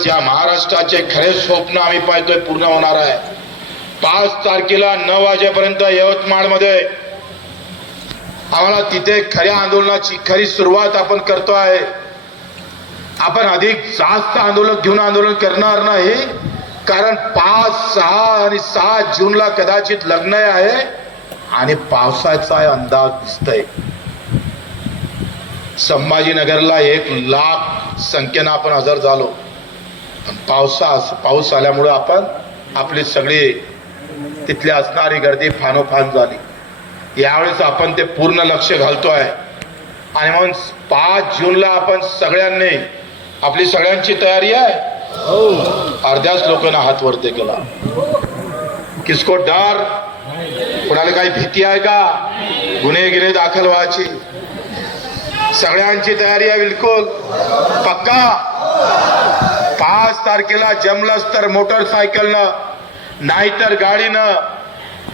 दिवस या महाराष्ट्राचे खरे स्वप्न आम्ही पाहतोय पूर्ण होणार आहे. पाच तारखेला नऊ वाजेपर्यंत यवतमाळमध्ये आम्हाला तिथे खऱ्या आंदोलनाची खरी सुरुवात आपण करतो आहे. आपण अधिक जास्त आंदोलन घेऊन आंदोलन करणार नाही कारण पाच सहा आणि सात जूनला कदाचित लग्न आहे आणि पावसाचा अंदाज दिसतोय. संभाजीनगरला एक लाख संख्येनं आपण हजर झालो. पावसा पाऊस आल्यामुळं आपण आपली सगळी तिथली असणारी गर्दी फानोफान झाली. यावेळेस आपण ते पूर्ण लक्ष घालतोय. आणि म्हणून पाच जूनला आपण सगळ्यांनी आपली सगळ्यांची तयारी आहे? अर्ध्याच लोकांना हात वरते केला. किसको डर कोणाला काही भीती आहे का? गुन्हे गिने दाखल व्हायची. सगळ्यांची तयारी आहे बिलकुल. पक्का? तारखेला जमलंच तर मोटरसायकलनं नाहीतर गाडीनं.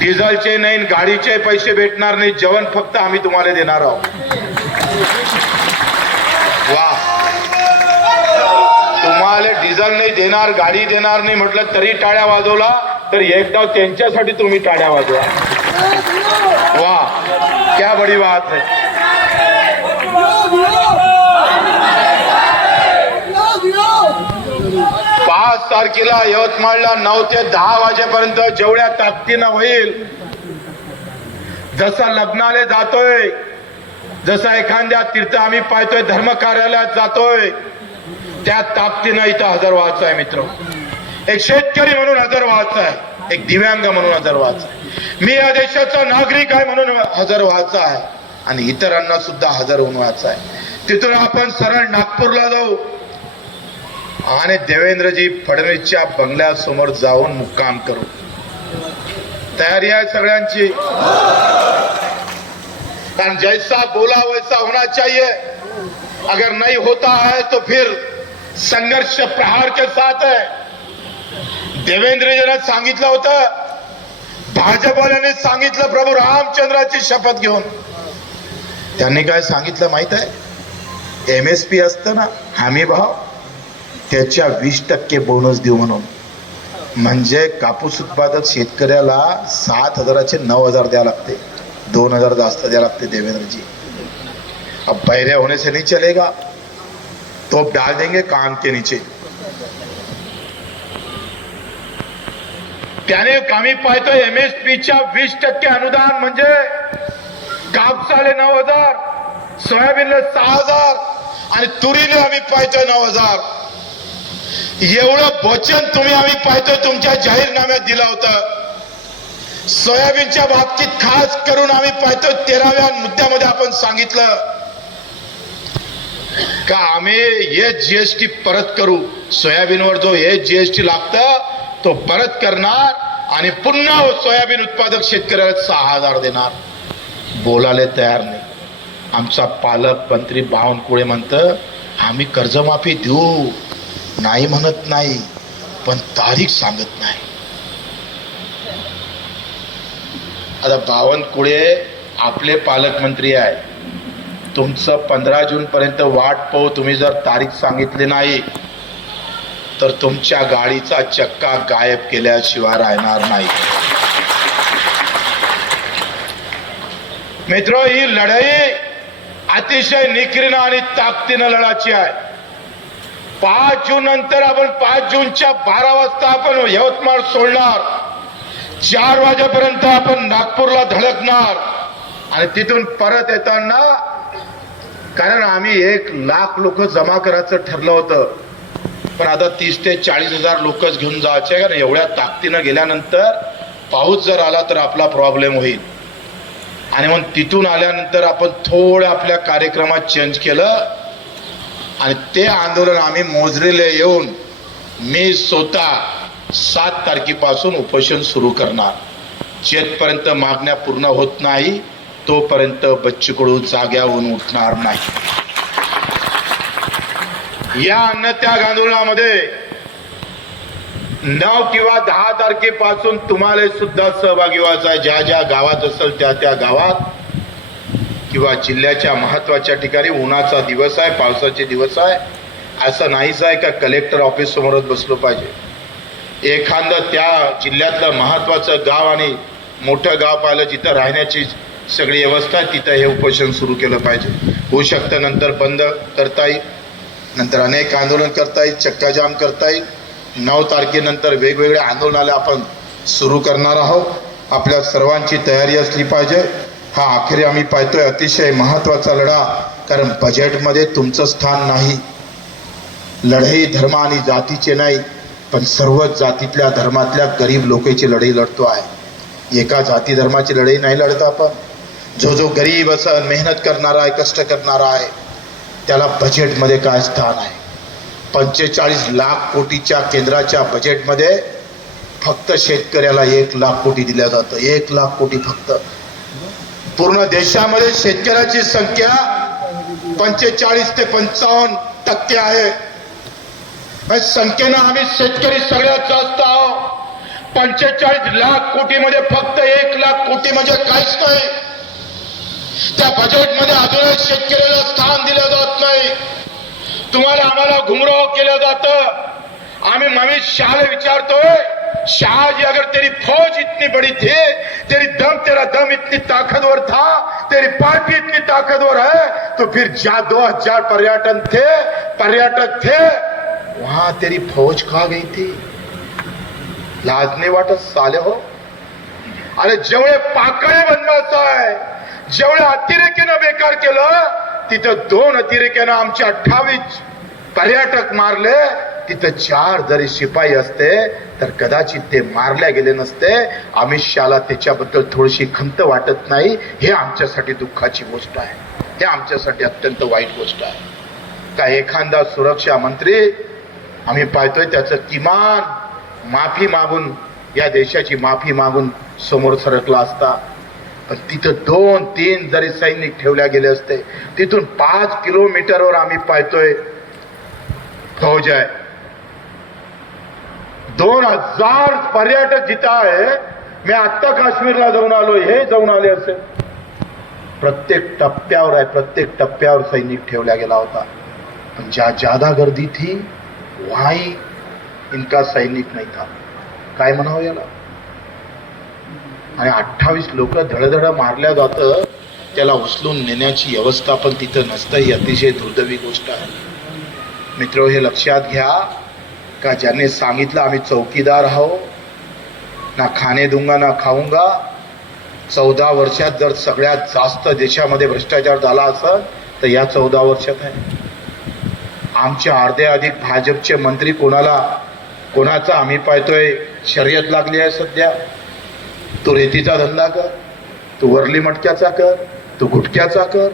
डिझेलचे नाही गाडीचे पैसे भेटणार नाही. जेवण फक्त आम्ही तुम्हाला देणार आहोत. वा. तुम्हाला डिझेल नाही देणार गाडी देणार नाही म्हटलं तरी टाळ्या वाजवला तर एकदा त्यांच्यासाठी तुम्ही टाळ्या वाजवा. वा. क्या बडी बात है. पाच तारखेला यवतमाळला नऊ ते दहा वाजेपर्यंत जेवढ्या ताकदीनं होईल जसं लग्नाला जातोय जसा एखाद्या तीर्थ आम्ही पाहतोय धर्म कार्यालयात जातोय त्या ताकदीनं इथं हजर व्हायचं आहे मित्र. एक शेतकरी म्हणून हजर व्हायचं आहे. एक दिव्यांग म्हणून हजर व्हायचं आहे. मी या देशाचा नागरिक आहे म्हणून हजर व्हायचं आहे. आणि इतरांना सुद्धा हजर होऊन व्हायचं आहे. तिथून आपण सरळ नागपूरला जाऊ. आणि देवेंद्रजी फडणवीसच्या बंगल्यासमोर जाऊन मुक्काम करू. तयारी आहे सगळ्यांची? कारण जैसा बोला वैसा होना चाहिए. अगर नहीं होता है तो फिर संघर्ष प्रहार के साथ है. देवेंद्रजीनं सांगितलं होतं. भाजपवाल्यांनी सांगितलं प्रभू रामचंद्राची शपथ घेऊन. त्यांनी काय सांगितलं माहीत आहे? एम एस पी असतं ना हमी भाव. त्याच्या वीस टक्के बोनस देऊ म्हणून. म्हणजे कापूस उत्पादक शेतकऱ्याला सात हजाराचे नऊ हजार द्या लागते. दोन हजार जास्त द्या लागते देवेंद्रजी. अब बहरे होने से नहीं चलेगा तो अब डाल देंगे कान के नीचे. त्याने आम्ही पाहतो एम एस पीच्या वीस टक्के अनुदान म्हणजे कापसाले नऊ हजार सोयाबीनला सहा हजार आणि तुरीला आम्ही पाहतोय नऊ हजार. एवढं वचन तुम्ही आम्ही पाहतो तुमच्या जाहीरनाम्यात दिलं होतं. सोयाबीनच्या बाबतीत खास करून आम्ही पाहतो तेराव्या मुद्द्यामध्ये आपण सांगितलं का आम्ही हे जीएसटी परत करू. सोयाबीनवर जो हे जीएसटी लागतं तो परत करणार आणि पुन्हा सोयाबीन उत्पादक शेतकऱ्याला सहा हजार देणार. बोलायला तयार नाही. आमचा पालक मंत्री बावनकुळे म्हणतं आम्ही कर्जमाफी देऊ. नाही म्हणत नाही पण तारीख सांगत नाही. आता बावनकुळे आपले पालकमंत्री आहे. तुमचं पंधरा जून पर्यंत वाट पाहू तुम्ही जर तारीख सांगितली नाही तर तुमच्या गाडीचा चक्का गायब केल्याशिवाय राहणार नाही. मित्र ही लढाई अतिशय निकरीनं आणि ताकदीनं लढायची आहे. पाच जून नंतर आपण पाच जूनच्या बारा वाजता आपण यवतमाळ सोडणार. चार वाजेपर्यंत आपण नागपूरला धडकणार. आणि तिथून परत येताना कारण आम्ही एक लाख लोक जमा करायचं ठरलं होतं. पण आता तीस ते चाळीस हजार लोकच घेऊन जायचे कारण एवढ्या ताकदीनं गेल्यानंतर पाऊस जर आला तर आपला प्रॉब्लेम होईल. आणि मग तिथून आल्यानंतर आपण थोडं आपल्या कार्यक्रमात चेंज केलं. आणि ते आंदोलन आम्ही मोजरीला येऊन मी स्वतः सात तारखेपासून उपोषण सुरू करणार. जेथपर्यंत मागण्या पूर्ण होत नाही तोपर्यंत बच्चूकडू जाग्यावरून उठणार नाही. या अन्नत्याग आंदोलनामध्ये नऊ किंवा दहा तारखेपासून तुम्हाला सुद्धा सहभागी व्हायचा ज्या ज्या गावात असेल त्या त्या गावात किंवा जिल्ह्याच्या महत्त्वाच्या ठिकाणी उन्हाचा दिवस आहे पावसाचे दिवस आहे असं नाहीच आहे का कलेक्टर ऑफिससमोरच बसलो पाहिजे? एखादं त्या जिल्ह्यातलं महत्त्वाचं गाव आणि मोठं गाव पाहिलं जिथं राहण्याची सगळी व्यवस्था आहे तिथं हे उपोषण सुरू केलं पाहिजे. होऊ शकतं नंतर बंद करता येईल नंतर अनेक आंदोलन करता येईल चक्काजाम करता येईल. नऊ तारखेनंतर वेगवेगळ्या आंदोलनाला आपण सुरू करणार आहोत. आपल्या सर्वांची तयारी असली पाहिजे. हा अखेरी आम्ही पाहतोय अतिशय महत्त्वाचा लढा कारण बजेटमध्ये तुमचं स्थान नाही. लढाई धर्म आणि जातीचे नाही पण सर्वच जातीतल्या धर्मातल्या गरीब लोकांची लढाई लढतो आहे. एका जाती धर्माची लढाई नाही लढत आपण. जो जो गरीब असं मेहनत करणारा आहे कष्ट करणारा आहे त्याला बजेटमध्ये काय स्थान आहे? पंचेचाळीस लाख कोटीच्या केंद्राच्या बजेटमध्ये फक्त शेतकऱ्याला एक लाख कोटी दिल्या जातं. एक लाख कोटी फक्त. पूर्ण देशामध्ये शेतकऱ्याची संख्या पंचेचाळीस ते पंचावन्न टक्के आहे. संख्येनं आम्ही शेतकरी सगळ्यात जास्त आहोत. पंचेचाळीस लाख कोटीमध्ये फक्त एक लाख कोटी म्हणजे काहीच नाही. त्या बजेटमध्ये अजूनही शेतकऱ्याला स्थान दिलं जात नाही. तुम्हाला आम्हाला घुमराव केलं जातं. आम्ही अमित शाहला विचारतोय. शाहजी अगर तेरी फौज इतनी बड़ी थी तेरी दम तेरा दम इतनी ताकतवर था तेरी पार्टी इतनी ताकतवर है तो फिर जा दो हजार पर्यटन थे पर्यटक थे वहां तेरी फौज खा गई थी? लाजने नाही वाटत साले हो। अरे जेवढे पाकळे बनवायचं आहे जेवढे अतिरेकीनं बेकार केलं तिथं दोन अतिरेक्यानं आमचे अठ्ठावीस पर्यटक मारले तिथं चार जरी शिपाई असते तर कदाचित ते मारल्या गेले नसते. अमित शहाला त्याच्याबद्दल थोडीशी खंत वाटत नाही. हे आमच्यासाठी दुःखाची गोष्ट आहे. हे आमच्यासाठी अत्यंत वाईट गोष्ट आहे. का एखादा सुरक्षा मंत्री आम्ही पाहतोय त्याचं किमान माफी मागून या देशाची माफी मागून समोर सरकला असता. पण तिथं दोन तीन जरी सैनिक ठेवल्या गेले असते तिथून पाच किलोमीटरवर आम्ही पाहतोय. फौज आहे दोन हजार पर्यटक जिथं आहे मी आत्ता काश्मीरला जाऊन आलो हे जाऊन आले असेल. प्रत्येक टप्प्यावर आहे प्रत्येक टप्प्यावर सैनिक ठेवला गेला होता. पण ज्या ज्यादा गर्दी थी वहां इनका सैनिक नाही था. काय म्हणावं याला? आणि अठ्ठावीस लोक धडधड मारल्या जातं त्याला उचलून नेण्याची व्यवस्था पण तिथं नसतं ही अतिशय दुर्दैवी गोष्ट आहे. मित्र हे लक्षात घ्या का ज्याने सांगितलं आम्ही चौकीदार आहोत ना खाणे दुंगा ना खाऊंगा. चौदा वर्षात जर सगळ्यात जास्त देशामध्ये भ्रष्टाचार झाला असेल तर या चौदा वर्षात आहे. आमच्या अर्धे अधिक भाजपचे मंत्री कोणाला कोणाचा आम्ही पाहतोय शर्यत लागली आहे सध्या. तू रेतीचा धंदा कर तू वरली मटक्याचा कर तू गुटक्याचा कर.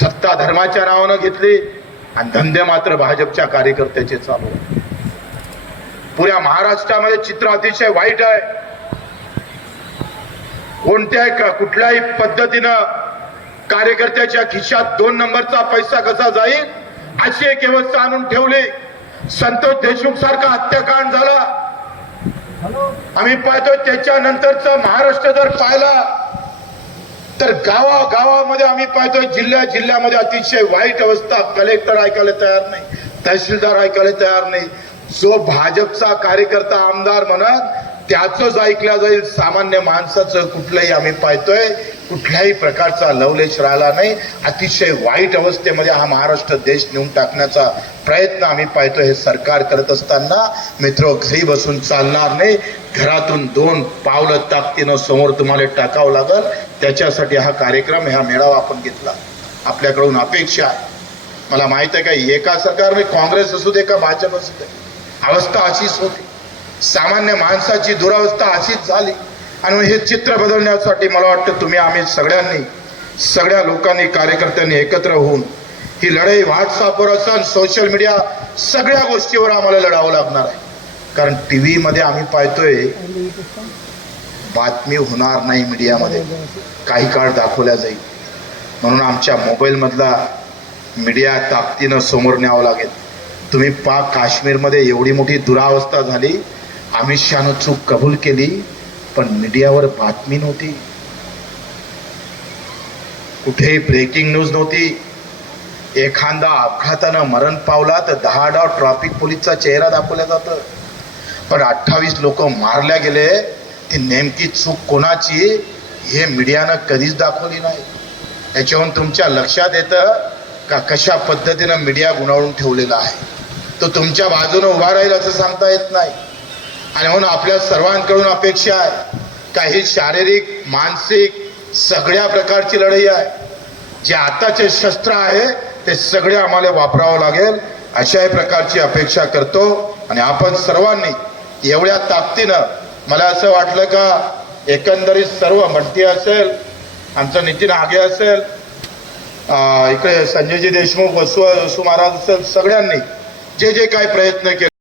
सत्ता धर्माच्या नावानं घेतली आणि धंदे मात्र भाजपच्या कार्यकर्त्याचे चालू आहे. पुऱ्या महाराष्ट्रामध्ये चित्र अतिशय वाईट आहे. कोणत्याही का कुठल्याही पद्धतीनं कार्यकर्त्याच्या खिशात दोन नंबरचा पैसा कसा जाईल अशी एक व्यवस्था आणून ठेवली. संतोष देशमुख सारखा हत्याकांड झाला. आम्ही पाहतोय त्याच्यानंतरचा महाराष्ट्र जर पाहिला तर गावा गावामध्ये आम्ही पाहतोय जिल्ह्या जिल्ह्यामध्ये अतिशय वाईट अवस्था. कलेक्टर ऐकायला तयार नाही तहसीलदार ऐकायला तयार नाही. जो भाजपचा कार्यकर्ता आमदार म्हणत त्याच ऐकल्या जाईल. सामान्य माणसाचं कुठलंही आम्ही पाहतोय कुठल्याही प्रकारचा लवलेश राहिला नाही. अतिशय वाईट अवस्थेमध्ये हा महाराष्ट्र देश नेऊन टाकण्याचा प्रयत्न आम्ही पाहतोय हे सरकार करत असताना. मित्र घरी बसून चालणार नाही. घरातून दोन पावलं ताकदीनं समोर तुम्हाला टाकावं लागल. त्याच्यासाठी हा कार्यक्रम हा मेळावा आपण घेतला. आपल्याकडून अपेक्षा आहे. मला माहीत आहे का एका सरकारने काँग्रेस असू दे का भाजप असू दे अवस्था अशीच होती. सामान्य माणसाची दुरावस्था अशीच झाली. आणि हे चित्र बदलण्यासाठी मला वाटतं तुम्ही आम्ही सगळ्यांनी सगळ्या लोकांनी कार्यकर्त्यांनी एकत्र होऊन ही लढाई व्हॉट्सअपवर असेल सोशल मीडिया सगळ्या गोष्टीवर आम्हाला लढावं लागणार आहे. कारण टी व्हीमध्ये आम्ही पाहतोय बातमी होणार नाही मीडियामध्ये. काही काळ दाखवल्या जाईल. म्हणून आमच्या मोबाईलमधला मीडिया ताकदीनं समोर न्यावं लागेल. तुम्ही पाक काश्मीरमध्ये एवढी मोठी दुरावस्था झाली अमित शहानं चूक कबूल केली पण मीडियावर बातमी नव्हती. कुठेही ब्रेकिंग न्यूज नव्हती. एखादा अपघातानं मरण पावला तर दहा डाव ट्रॅफिक पोलीसचा चेहरा दाखवला जातं. पण अठ्ठावीस लोक मारल्या गेले ती नेमकी चूक कोणाची हे मीडियानं कधीच दाखवली नाही. याच्याहून तुमच्या लक्षात येतं का कशा पद्धतीनं मीडिया गुणावून ठेवलेला आहे? तो तुमच्या बाजूनं उभा राहील असं सांगता येत नाही. आणि म्हणून आपल्या सर्वांकडून अपेक्षा आहे काही शारीरिक मानसिक सगळ्या प्रकारची लढाई आहे. जे आताचे शस्त्र आहे ते सगळे आम्हाला वापरावं लागेल. अशाही प्रकारची अपेक्षा करतो. आणि आपण सर्वांनी एवढ्या ताकदीनं मला असं वाटलं का एकंदरीत सर्व म्हणती असेल आमचं नितीन आगे असेल इकडे संजयजी देशमुख वसु वसू महाराज असेल सगळ्यांनी जे जे काही प्रयत्न केले.